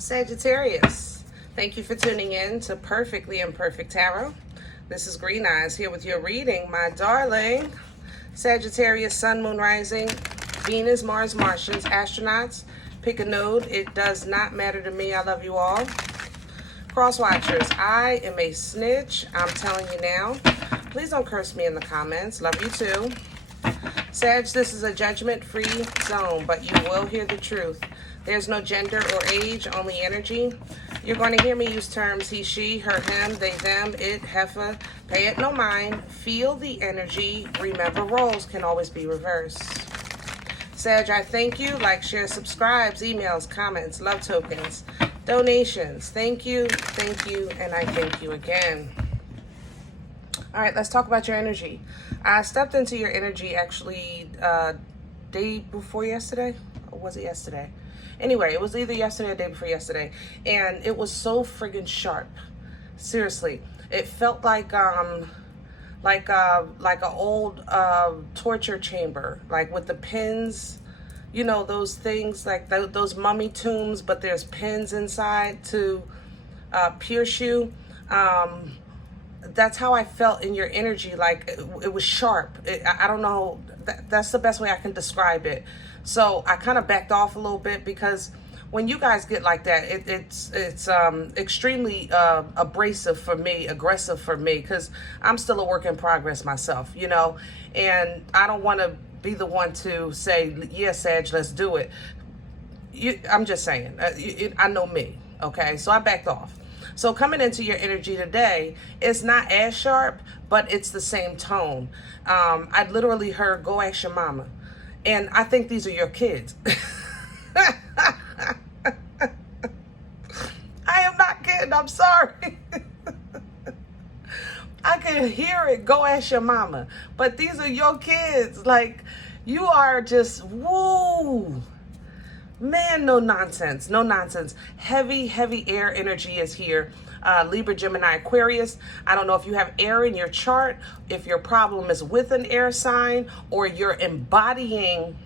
Sagittarius, thank you for tuning in to Perfectly Imperfect Tarot. This is Green Eyes here with your reading, my darling. Sagittarius, Sun, Moon, Rising, Venus, Mars, Martians, astronauts. Pick a node. It does not matter to me. I love you all. Cross watchers, I am a snitch. I'm telling you now. Please don't curse me in the comments. Love you too. Sag, this is a judgment-free zone, but you will hear the truth. There's no gender or age, only energy. You're going to hear me use terms he, she, her, him, they, them, it, heifer. Pay it no mind. Feel the energy. Remember, roles can always be reversed. Sag, I thank you. Like, share, subscribes, emails, comments, love tokens, donations. Thank you, and I thank you again. All right, let's talk about your energy. I stepped into your energy actually day before yesterday. Or was it yesterday? Anyway, it was either yesterday or day before yesterday. And it was so friggin' sharp. Seriously. It felt like an old torture chamber. Like with the pins, you know, those things, like those mummy tombs, but there's pins inside to pierce you. That's how I felt in your energy. Like it was sharp. I don't know. That's the best way I can describe it. So I kind of backed off a little bit because when you guys get like that, it's extremely abrasive for me, aggressive for me, because I'm still a work in progress myself, you know, and I don't want to be the one to say, yeah, Sag, let's do it. I'm just saying, I know me, okay? So I backed off. So coming into your energy today, it's not as sharp, but it's the same tone. I literally heard, go ask your mama. And I think these are your kids. I am not kidding. I'm sorry. I can hear it. Go ask your mama. But these are your kids. Like, you are just, woo. Man, no nonsense. No nonsense. Heavy, heavy air energy is here. Libra, Gemini, Aquarius. I don't know if you have air in your chart, if your problem is with an air sign, or you're embodying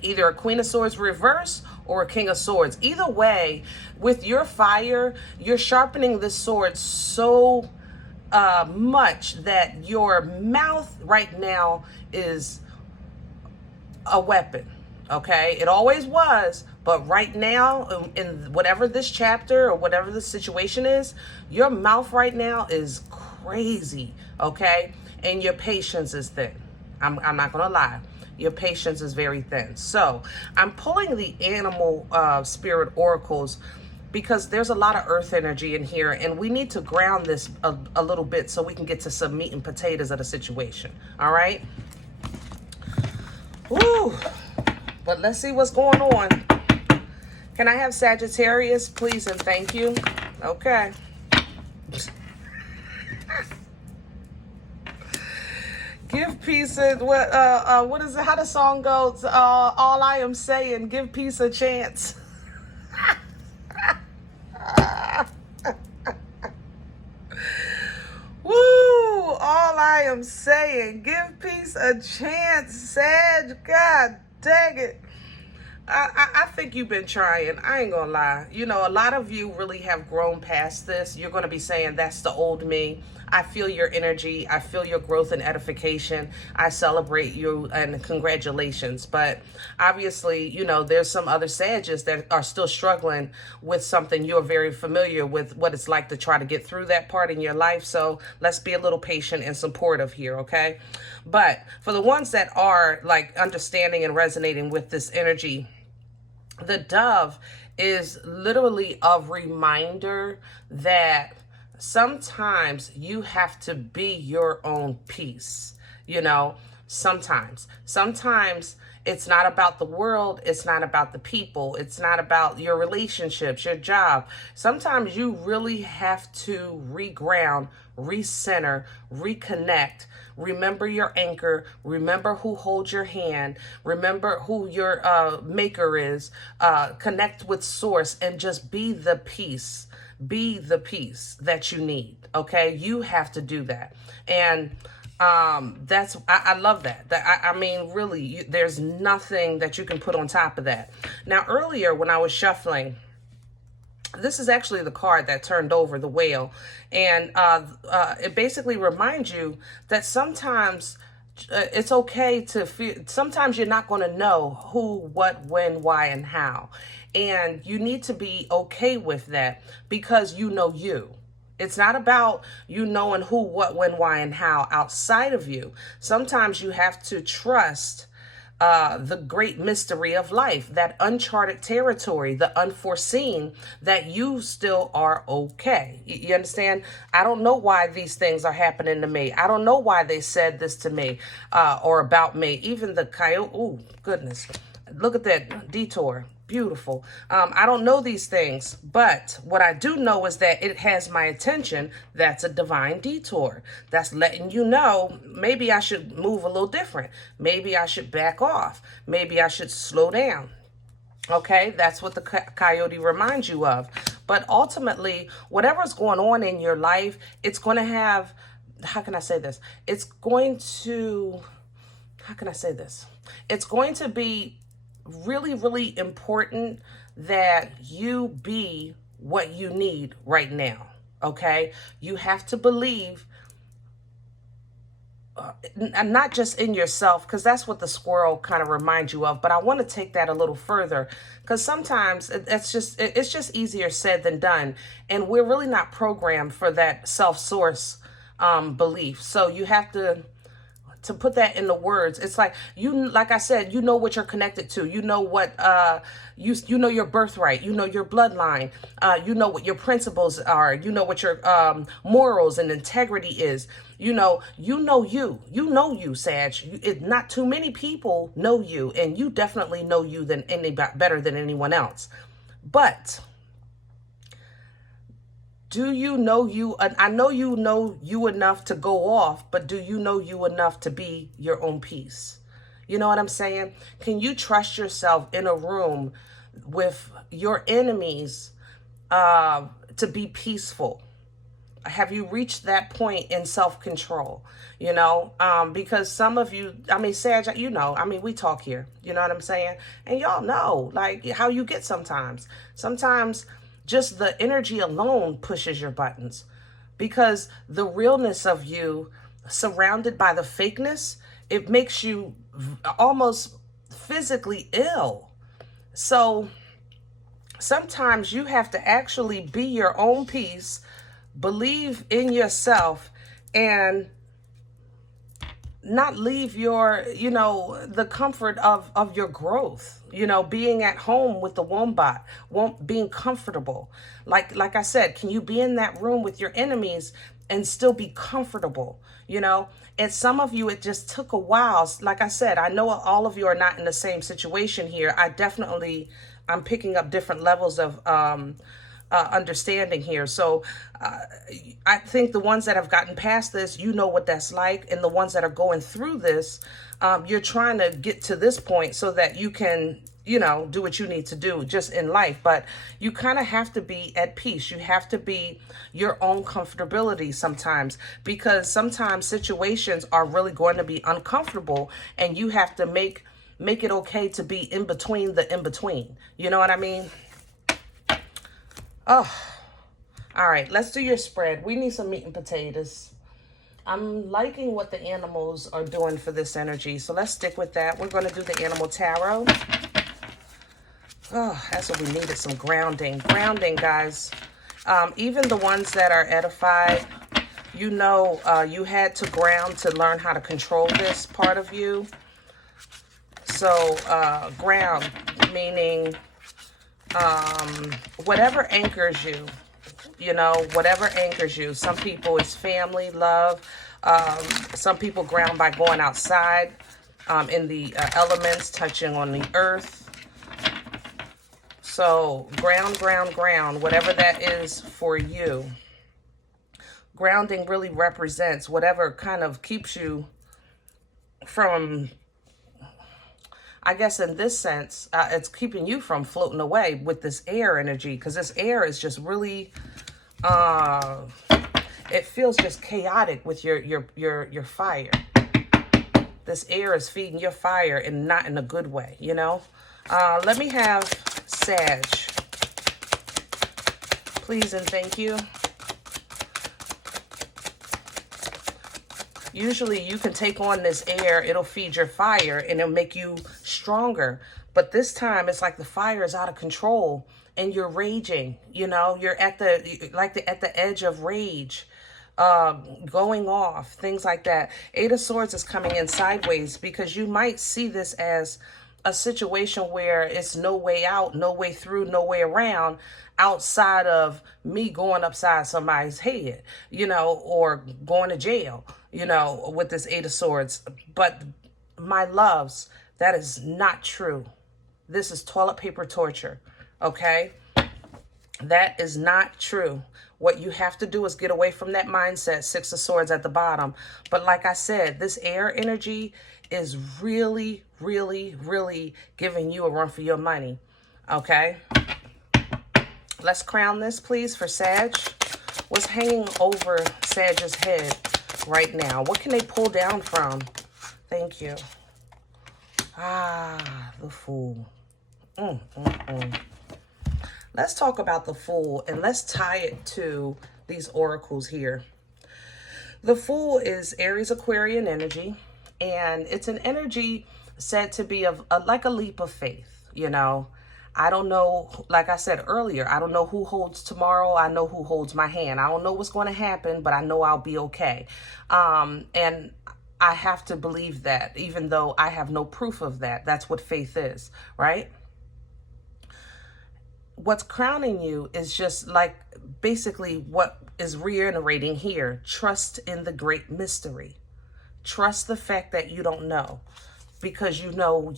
either a Queen of Swords reverse or a King of Swords. Either way, with your fire, you're sharpening this sword so much that your mouth right now is a weapon. Okay, it always was, but right now, in whatever this chapter or whatever the situation is, your mouth right now is crazy, okay? And your patience is thin. I'm not gonna lie. Your patience is very thin. So I'm pulling the animal spirit oracles because there's a lot of earth energy in here, and we need to ground this a little bit so we can get to some meat and potatoes of the situation, all right? Woo! But let's see what's going on. Can I have Sagittarius, please, and thank you? Okay. Give peace and what is it? How the song goes? All I am saying, give peace a chance. Woo! All I am saying, give peace a chance, Sag. God dang it. I think you've been trying. I ain't gonna lie. You know, a lot of you really have grown past this. You're gonna be saying, that's the old me. I feel your energy. I feel your growth and edification. I celebrate you and congratulations. But obviously, you know, there's some other Sages that are still struggling with something. You're very familiar with what it's like to try to get through that part in your life. So let's be a little patient and supportive here, okay? But for the ones that are like understanding and resonating with this energy, the dove is literally a reminder that sometimes you have to be your own peace. You know, sometimes it's not about the world. It's not about the people. It's not about your relationships, your job. Sometimes you really have to reground, recenter, reconnect. Remember your anchor. Remember who holds your hand. Remember who your maker is. Connect with source and just be the peace. Be the peace that you need. Okay, you have to do that. And I love that. I mean, really, there's nothing that you can put on top of that. Now, earlier when I was shuffling, this is actually the card that turned over, the whale. And it basically reminds you that sometimes it's okay to feel, sometimes you're not going to know who, what, when, why, and how. And you need to be okay with that because you know you. It's not about you knowing who, what, when, why, and how outside of you. Sometimes you have to trust the great mystery of life, that uncharted territory, the unforeseen, that you still are okay. You understand? I don't know why these things are happening to me. I don't know why they said this to me or about me. Even the coyote, oh, goodness. Look at that detour. Beautiful. I don't know these things, but what I do know is that it has my attention. That's a divine detour. That's letting you know, maybe I should move a little different. Maybe I should back off. Maybe I should slow down. Okay, that's what the coyote reminds you of. But ultimately, whatever's going on in your life, it's going to have, how can I say this? It's going to, how can I say this? It's going to be really, really important that you be what you need right now. Okay, you have to believe not just in yourself, because that's what the squirrel kind of reminds you of, but I want to take that a little further, because sometimes it's just easier said than done, and we're really not programmed for that self-source belief. So you have to put that into words. It's like, like I said, you know what you're connected to. You know what, you know your birthright. You know your bloodline. You know what your principles are. You know what your morals and integrity is. You know you, Sag. Not too many people know you, and you definitely know you better than anyone else. But do you know you? I know you know you enough to go off, but do you know you enough to be your own peace? You know what I'm saying? Can you trust yourself in a room with your enemies to be peaceful? Have you reached that point in self-control? You know, because some of you, I mean, Sag, you know, I mean, we talk here, you know what I'm saying? And y'all know, like, how you get sometimes. Sometimes just the energy alone pushes your buttons, because the realness of you surrounded by the fakeness, it makes you almost physically ill. So sometimes you have to actually be your own peace, believe in yourself, and not leave your, you know, the comfort of your growth, you know, being at home with the wombat, being comfortable. Like I said, can you be in that room with your enemies and still be comfortable, you know? And some of you, it just took a while. Like I said, I know all of you are not in the same situation here. I'm picking up different levels of understanding here. So I think the ones that have gotten past this, you know what that's like. And the ones that are going through this, you're trying to get to this point so that you can, you know, do what you need to do just in life. But you kind of have to be at peace. You have to be your own comfortability sometimes, because sometimes situations are really going to be uncomfortable, and you have to make it okay to be in between the in-between. You know what I mean? Oh, all right, let's do your spread. We need some meat and potatoes. I'm liking what the animals are doing for this energy, so let's stick with that. We're going to do the animal tarot. Oh, that's what we needed, some grounding. Grounding, guys. Even the ones that are edified, you know, you had to ground to learn how to control this part of you. So ground, meaning whatever anchors you, you know, whatever anchors you. Some people it's family, love. Some people ground by going outside in the elements, touching on the earth. So ground, whatever that is for you. Grounding really represents whatever kind of keeps you from, I guess in this sense, it's keeping you from floating away with this air energy, because this air is just really, it feels just chaotic with your fire. This air is feeding your fire, and not in a good way, you know? Let me have Sag. please and thank you. Usually you can take on this air, it'll feed your fire and it'll make you stronger. But this time it's like the fire is out of control and you're raging, you know, you're at the edge of rage, going off, things like that. Eight of Swords is coming in sideways because you might see this as a situation where it's no way out, no way through, no way around outside of me going upside somebody's head, you know, or going to jail, you know, with this Eight of Swords. But my loves, that is not true. This is toilet paper torture, okay? That is not true. What you have to do is get away from that mindset, Six of Swords at the bottom. But like I said, this air energy is really, really, really giving you a run for your money, okay? Let's crown this, please, for Sag. What's hanging over Sag's head right now? What can they pull down from? Thank you. Ah, the Fool. Let's talk about the Fool, and let's tie it to these oracles here. The Fool is Aries Aquarian energy, and it's an energy said to be like a leap of faith, you know. I don't know, like I said earlier, I don't know who holds tomorrow. I know who holds my hand. I don't know what's going to happen, but I know I'll be okay. And I have to believe that, even though I have no proof of that. That's what faith is, right? What's crowning you is just like basically what is reiterating here. Trust in the great mystery. Trust the fact that you don't know, because you know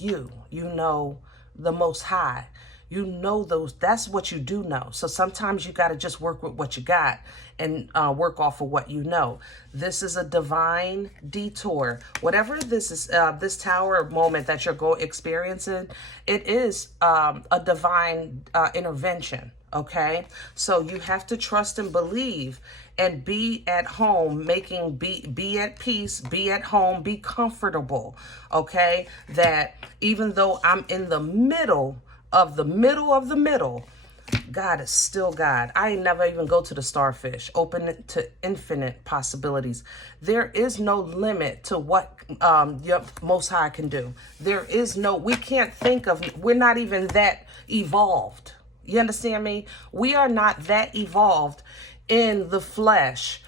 the Most High. You know those, that's what you do know. So sometimes you got to just work with what you got and work off of what you know. This is a divine detour. Whatever this is, this tower moment that you're experiencing, it is a divine intervention, okay? So you have to trust and believe and be at home, be at peace, be at home, be comfortable, okay? That even though I'm in the middle of the middle, God is still God. I ain't never even go to the starfish, open it to infinite possibilities. There is no limit to what your Most High can do. There is no, we can't think of, we're not even that evolved. You understand me? We are not that evolved in the flesh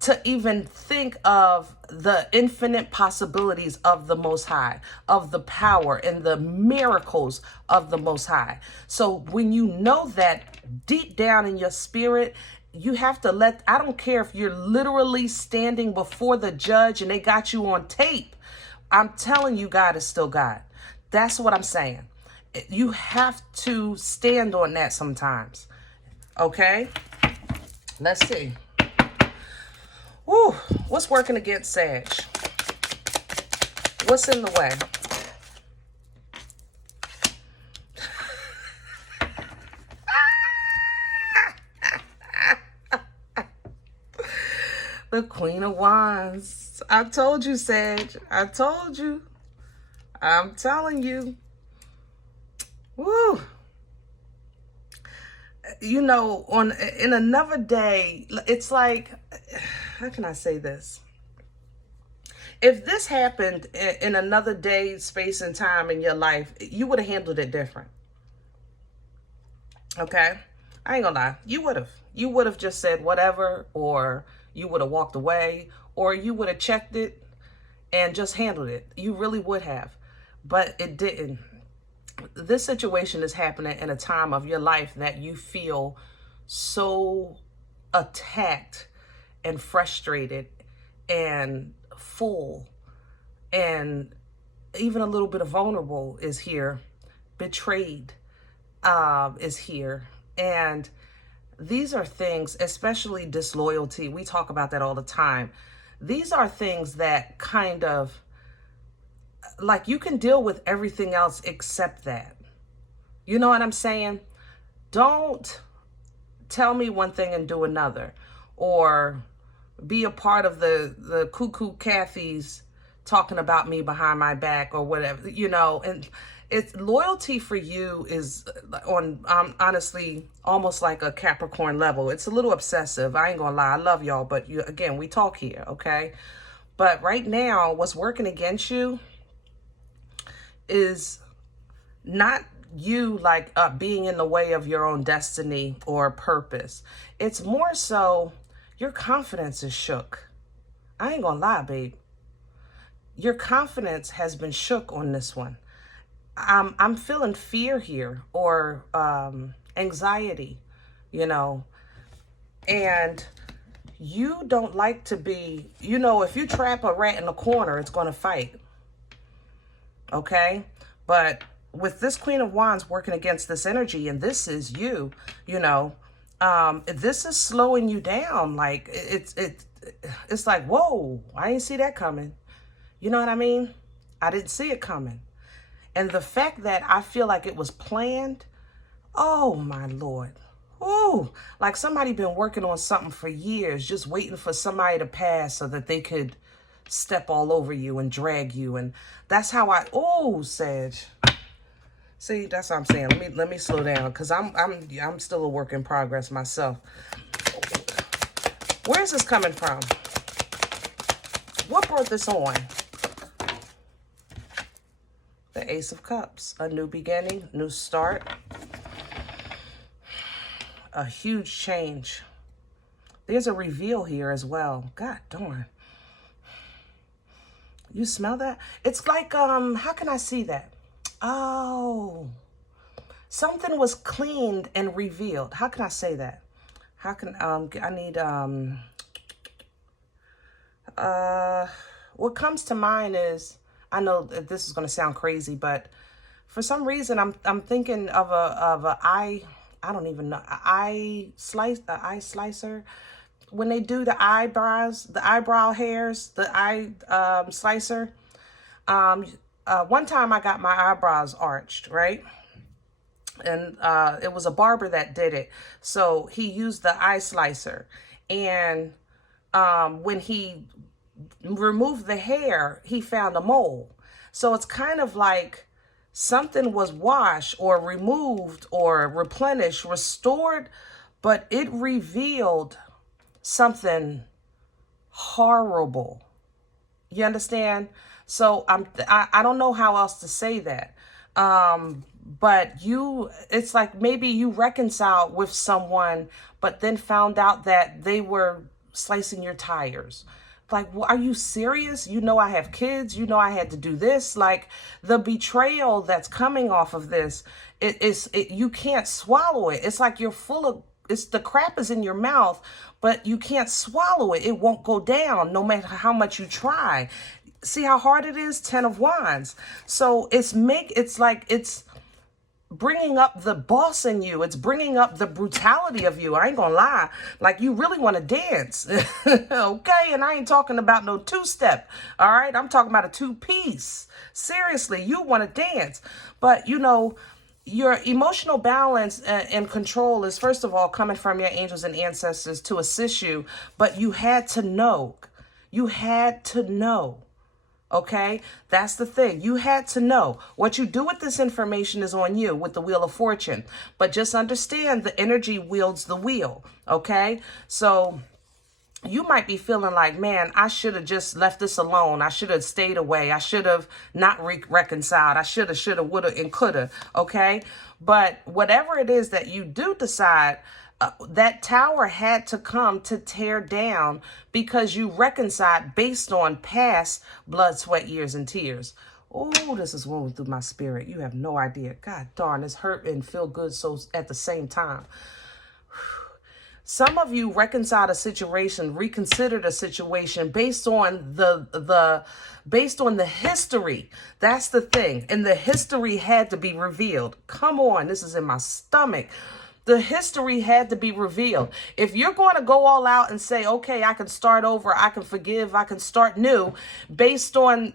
to even think of the infinite possibilities of the Most High, of the power and the miracles of the Most High. So when you know that deep down in your spirit, you have to I don't care if you're literally standing before the judge and they got you on tape. I'm telling you, God is still God. That's what I'm saying. You have to stand on that sometimes. Okay? Let's see. Woo, what's working against Sag? What's in the way? The Queen of Wands. I told you, Sag. I told you. I'm telling you. Woo. You know, in another day, it's like, how can I say this? If this happened in another day, space, and time in your life, you would have handled it different. Okay? I ain't gonna lie. You would have. You would have just said whatever, or you would have walked away, or you would have checked it and just handled it. You really would have. But it didn't. This situation is happening in a time of your life that you feel so attacked and frustrated and full, and even a little bit of vulnerable is here. Betrayed is here. And these are things, especially disloyalty. We talk about that all the time. These are things that kind of, like, you can deal with everything else except that. You know what I'm saying? Don't tell me one thing and do another, or be a part of the cuckoo Cathy's talking about me behind my back or whatever, you know. And It's loyalty for you is on, honestly, almost like a Capricorn level. It's a little obsessive. I ain't gonna lie. I love y'all, but you, again, we talk here, okay? But right now, what's working against you is not you like being in the way of your own destiny or purpose. It's more so your confidence is shook. I ain't gonna lie, babe. Your confidence has been shook on this one. I'm feeling fear here, or anxiety, you know, and you don't like to be, you know, if you trap a rat in a corner, it's going to fight. Okay. But with this Queen of Wands working against this energy, and this is you, you know, this is slowing you down. Like it's like, whoa, I didn't see that coming. You know what I mean? I didn't see it coming. And the fact that I feel like it was planned, oh my Lord. Ooh, like somebody been working on something for years, just waiting for somebody to pass so that they could step all over you and drag you. And that's how oh, Sag. See, that's what I'm saying. Let me slow down, because I'm still a work in progress myself. Where's this coming from? What brought this on? The Ace of Cups, a new beginning, new start, a huge change. There's a reveal here as well. God darn. You smell that? It's like, how can I see that? Oh, something was cleaned and revealed. How can I say that? How can, I need, what comes to mind is, I know that this is going to sound crazy, but for some reason I'm thinking of a eye, I don't even know, eye slicer. When they do the eyebrows, the eyebrow hairs, the eye slicer. One time I got my eyebrows arched, right? And it was a barber that did it. So he used the eye slicer, and when he removed the hair, he found a mole. So it's kind of like something was washed or removed or replenished, restored, but it revealed something horrible. You understand? So I don't know how else to say that. But it's like maybe you reconciled with someone, but then found out that they were slicing your tires. Like, well, are you serious? You know I have kids. You know I had to do this. Like, the betrayal that's coming off of this, you can't swallow it. It's like you're full of, the crap is in your mouth, but you can't swallow it. It won't go down no matter how much you try. See how hard it is? 10 of Wands. So it's like it's bringing up the boss in you. It's bringing up the brutality of you. I ain't gonna lie. Like, you really want to dance. Okay? And I ain't talking about no two-step. All right? I'm talking about a two-piece. Seriously, you want to dance. But, you know, your emotional balance and control is, first of all, coming from your angels and ancestors to assist you. But you had to know. You had to know. Okay, that's the thing. You had to know. What you do with this information is on you with the Wheel of Fortune. But just understand the energy wields the wheel. Okay, so you might be feeling like, man, I should have just left this alone. I should have stayed away. I should have not reconciled. I should have, would have, and could have. Okay, but whatever it is that you do decide, that tower had to come to tear down because you reconciled based on past blood, sweat, years, and tears. Oh, this is rolling through my spirit. You have no idea. God darn, it's hurt and feel good so at the same time. Some of you reconciled a situation, reconsidered a situation based on based on the history. That's the thing. And the history had to be revealed. Come on, this is in my stomach. The history had to be revealed. If you're going to go all out and say, okay, I can start over, I can forgive, I can start new, based on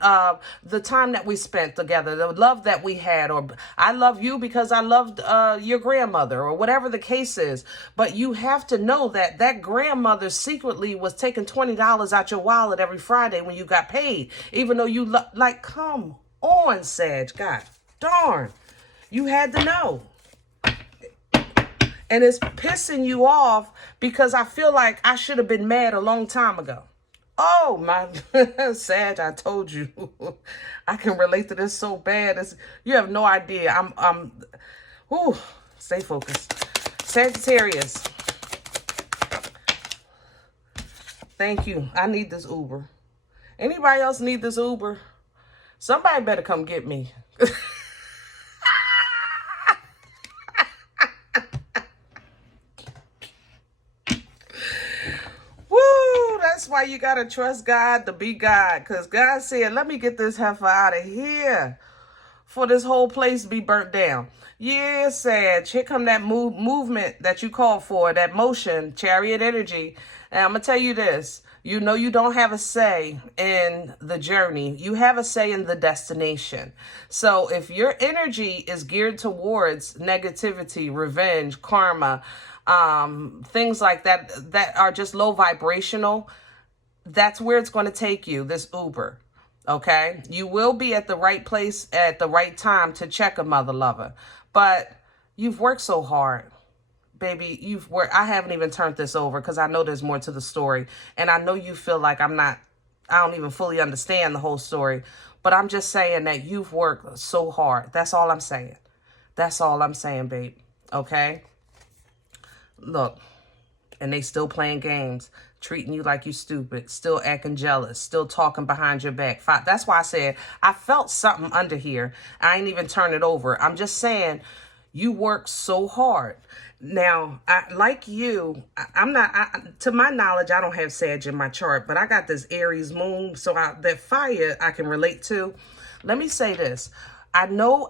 the time that we spent together, the love that we had, or I love you because I loved your grandmother, or whatever the case is. But you have to know that that grandmother secretly was taking $20 out your wallet every Friday when you got paid, even though you like, come on, Sag, God Darn. You had to know. And it's pissing you off because I feel like I should have been mad a long time ago. Oh, my Sag, I told you. I can relate to this so bad. You have no idea. Ooh, stay focused. Sagittarius. Thank you. I need this Uber. Anybody else need this Uber? Somebody better come get me. That's why you got to trust God to be God. Because God said, let me get this heifer out of here for this whole place to be burnt down. Yeah, Sag. Here come that movement that you called for, that motion, chariot energy. And I'm going to tell you this. You know you don't have a say in the journey. You have a say in the destination. So if your energy is geared towards negativity, revenge, karma, things like that are just low vibrational, that's where it's going to take you, this Uber. Okay? You will be at the right place at the right time to check a mother lover. But you've worked so hard. Baby, you've worked. I haven't even turned this over because I know there's more to the story. And I know you feel like I don't even fully understand the whole story. But I'm just saying that you've worked so hard. That's all I'm saying. That's all I'm saying, babe. Okay? Look, and they still playing games, treating you like you stupid, still acting jealous, still talking behind your back. That's why I said I felt something under here. I ain't even turn it over. I'm just saying you work so hard. Now, like you, to my knowledge, I don't have Sag in my chart, but I got this Aries moon, so that fire I can relate to. Let me say this. I know,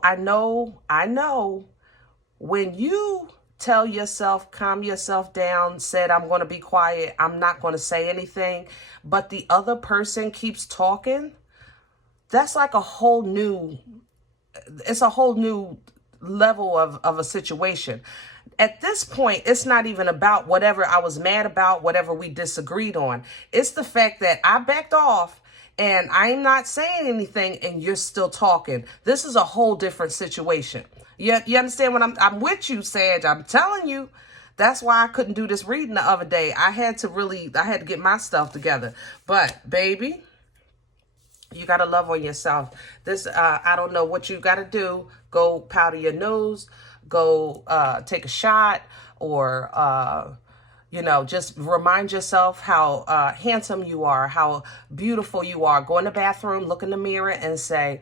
when you tell yourself, calm yourself down, said, I'm going to be quiet, I'm not going to say anything, but the other person keeps talking, that's like it's a whole new level of a situation. At this point, it's not even about whatever I was mad about, whatever we disagreed on. It's the fact that I backed off and I'm not saying anything and you're still talking. This is a whole different situation. You understand what I'm with you, Sag. I'm telling you. That's why I couldn't do this reading the other day. I had to get my stuff together. But, baby, you got to love on yourself. I don't know what you got to do. Go powder your nose. Go take a shot, or just remind yourself how handsome you are, how beautiful you are. Go in the bathroom, look in the mirror and say,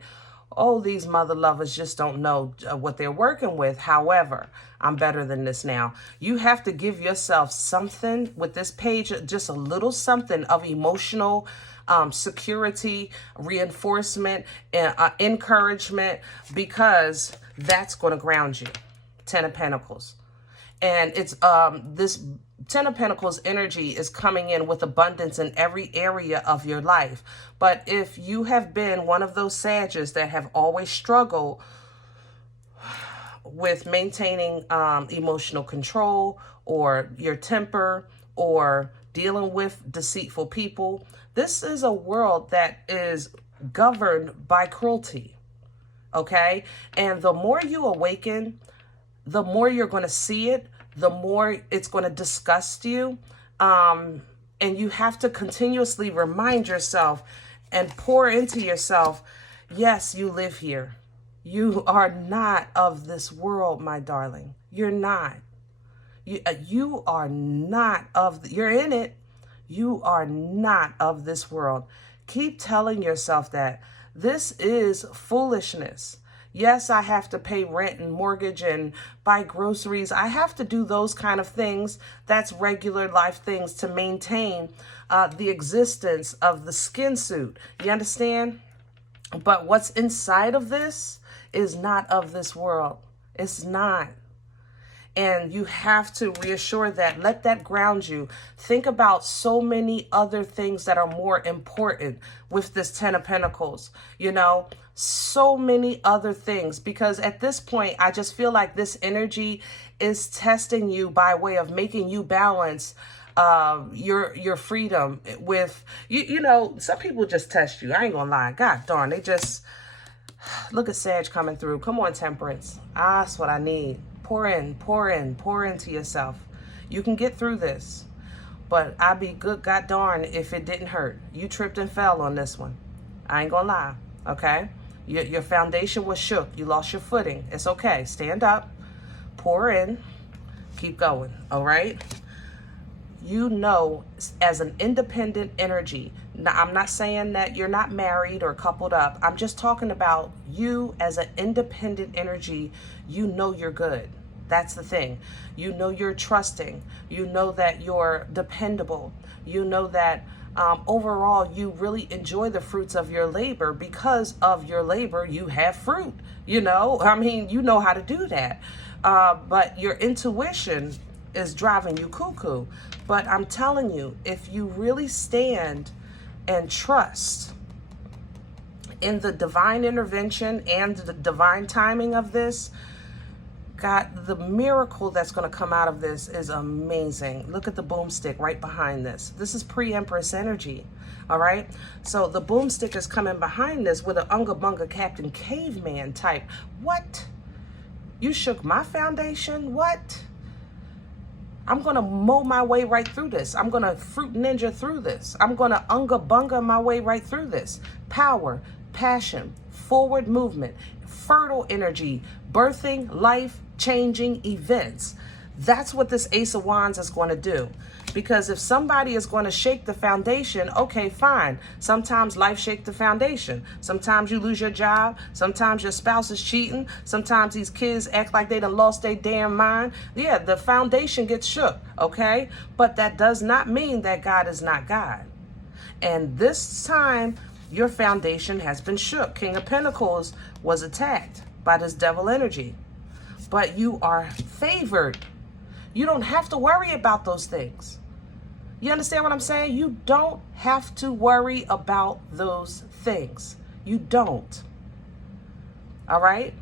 oh, these mother lovers just don't know what they're working with. However, I'm better than this now. You have to give yourself something with this page, just a little something of emotional security, reinforcement, encouragement, because that's going to ground you. 10 of Pentacles. And it's this 10 of Pentacles energy is coming in with abundance in every area of your life. But if you have been one of those Sagittarius that have always struggled with maintaining emotional control, or your temper, or dealing with deceitful people, this is a world that is governed by cruelty. Okay? And the more you awaken, the more you're going to see it, the more it's going to disgust you. And you have to continuously remind yourself and pour into yourself, yes, you live here. You are not of this world, my darling. You're not. You are not you're in it. You are not of this world. Keep telling yourself that. This is foolishness. Yes, I have to pay rent and mortgage and buy groceries. I have to do those kind of things. That's regular life things to maintain the existence of the skin suit. You understand? But what's inside of this is not of this world. It's not. And you have to reassure that. Let that ground you. Think about so many other things that are more important with this 10 of Pentacles. So many other things. Because at this point, I just feel like this energy is testing you by way of making you balance your freedom with, some people just test you. I ain't gonna lie. God darn, they just... Look at Sag coming through. Come on, Temperance. Ah, that's what I need. Pour in, pour in, pour into yourself. You can get through this. But I'd be good god darn if it didn't hurt. You tripped and fell on this one. I ain't gonna lie, okay? Your foundation was shook. You lost your footing. It's okay. Stand up, pour in, keep going, all right? You know, as an independent energy, now, I'm not saying that you're not married or coupled up. I'm just talking about you as an independent energy. You know you're good. That's the thing. You know you're trusting. You know that you're dependable. You know that overall you really enjoy the fruits of your labor. Because of your labor, you have fruit. You know, I mean, you know how to do that. But your intuition is driving you cuckoo. But I'm telling you, if you really stand and trust in the divine intervention and the divine timing of this, God, the miracle that's going to come out of this is amazing. Look at the boomstick right behind this. This is pre-Empress energy, all right? So the boomstick is coming behind this with an Unga Bunga Captain Caveman type. What? You shook my foundation? What? I'm going to mow my way right through this. I'm going to fruit ninja through this. I'm going to Unga Bunga my way right through this. Power, passion, forward movement, fertile energy, birthing, life, changing events. That's what this Ace of Wands is going to do. Because if somebody is going to shake the foundation, okay, fine. Sometimes life shake the foundation. Sometimes you lose your job. Sometimes your spouse is cheating. Sometimes these kids act like they done lost their damn mind. Yeah, the foundation gets shook, okay? But that does not mean that God is not God. And this time, your foundation has been shook. King of Pentacles was attacked by this devil energy. But you are favored. You don't have to worry about those things. You understand what I'm saying? You don't have to worry about those things. You don't. All right?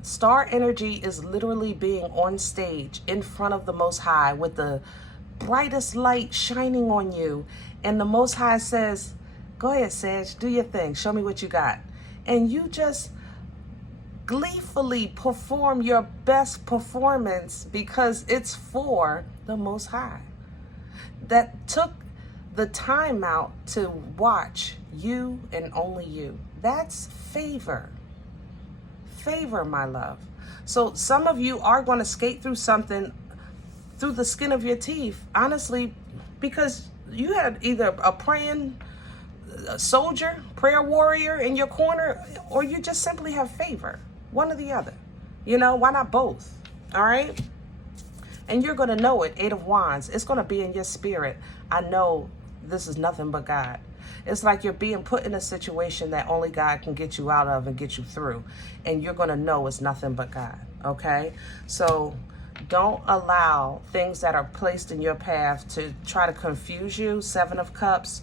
Star energy is literally being on stage in front of the Most High with the brightest light shining on you. And the Most High says, go ahead, Sag, do your thing. Show me what you got. And you just gleefully perform your best performance because it's for the Most High. That took the time out to watch you and only you. That's favor. Favor, my love. So some of you are going to skate through something through the skin of your teeth, honestly, because you had either a praying soldier, prayer warrior in your corner, or you just simply have favor. One or the other. You know, why not both? All right? And you're going to know it, Eight of Wands. It's going to be in your spirit. I know this is nothing but God. It's like you're being put in a situation that only God can get you out of and get you through. And you're going to know it's nothing but God. Okay? So don't allow things that are placed in your path to try to confuse you. Seven of Cups.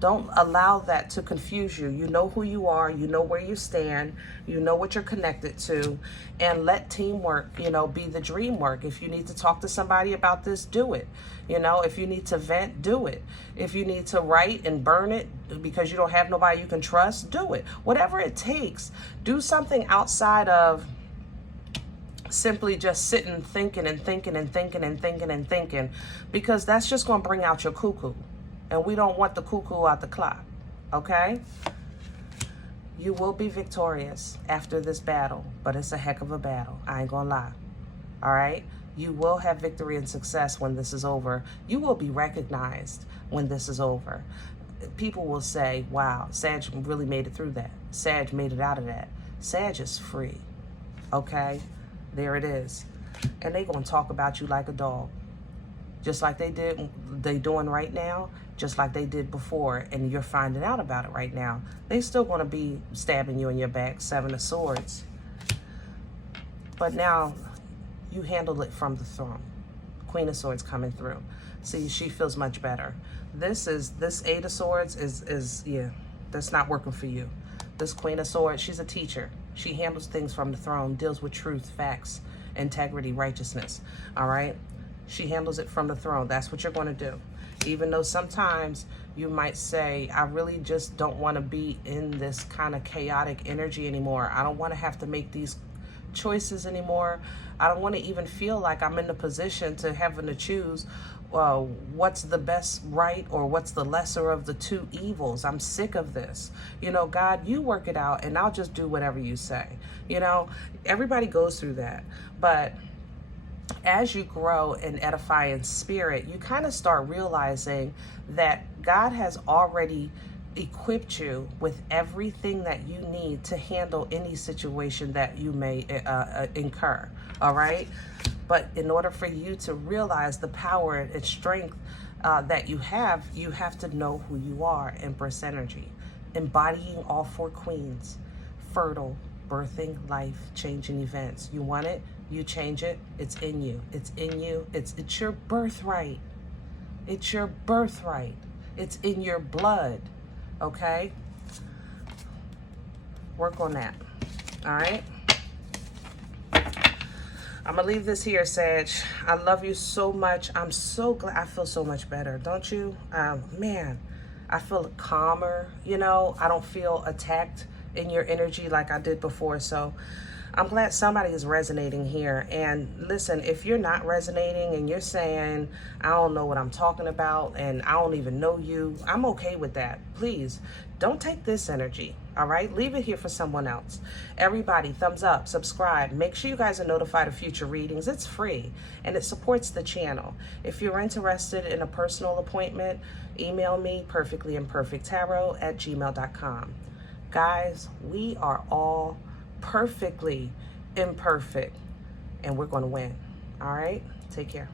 Don't allow that to confuse you. You know who you are. You know where you stand. You know what you're connected to. And let teamwork, you know, be the dream work. If you need to talk to somebody about this, do it. You know, if you need to vent, do it. If you need to write and burn it because you don't have nobody you can trust, do it. Whatever it takes, do something outside of simply just sitting thinking and thinking and thinking and thinking and thinking, because that's just going to bring out your cuckoo. And we don't want the cuckoo out the clock, okay? You will be victorious after this battle, but it's a heck of a battle. I ain't gonna lie, all right? You will have victory and success when this is over. You will be recognized when this is over. People will say, wow, Sag really made it through that. Sag made it out of that. Sag is free, okay? There it is. And they gonna talk about you like a dog. Just like they doing right now, just like they did before, and you're finding out about it right now. They still going to be stabbing you in your back, Seven of Swords. But now you handle it from the throne. Queen of Swords coming through. See, she feels much better. This Eight of Swords is yeah, that's not working for you. This Queen of Swords, she's a teacher. She handles things from the throne, deals with truth, facts, integrity, righteousness. All right? She handles it from the throne. That's what you're going to do. Even though sometimes You might say, I really just don't want to be in this kind of chaotic energy anymore. I don't want to have to make these choices anymore. I don't want to even feel like I'm in the position to having to choose what's the best right or what's the lesser of the two evils. I'm sick of this. You know, God, you work it out and I'll just do whatever you say. You know, everybody goes through that. But as you grow and edify in spirit, you kind of start realizing that God has already equipped you with everything that you need to handle any situation that you may incur. All right. But in order for you to realize the power and strength that you have to know who you are. Empress energy, embodying all four queens, fertile, birthing, life, changing events. You want it, you change it. It's in you. It's in you. It's your birthright. It's your birthright. It's in your blood. Okay? Work on that. All right? I'm going to leave this here, Sag. I love you so much. I'm so glad. I feel so much better, don't you? Man, I feel calmer, you know. I don't feel attacked in your energy like I did before. So I'm glad somebody is resonating here. And listen, if you're not resonating and you're saying, I don't know what I'm talking about and I don't even know you, I'm okay with that. Please don't take this energy. All right, leave it here for someone else. Everybody, thumbs up, subscribe. Make sure you guys are notified of future readings. It's free and it supports the channel. If you're interested in a personal appointment, email me perfectlyimperfecttarot@gmail.com. Guys, we are all perfectly imperfect and we're going to win. All right, take care.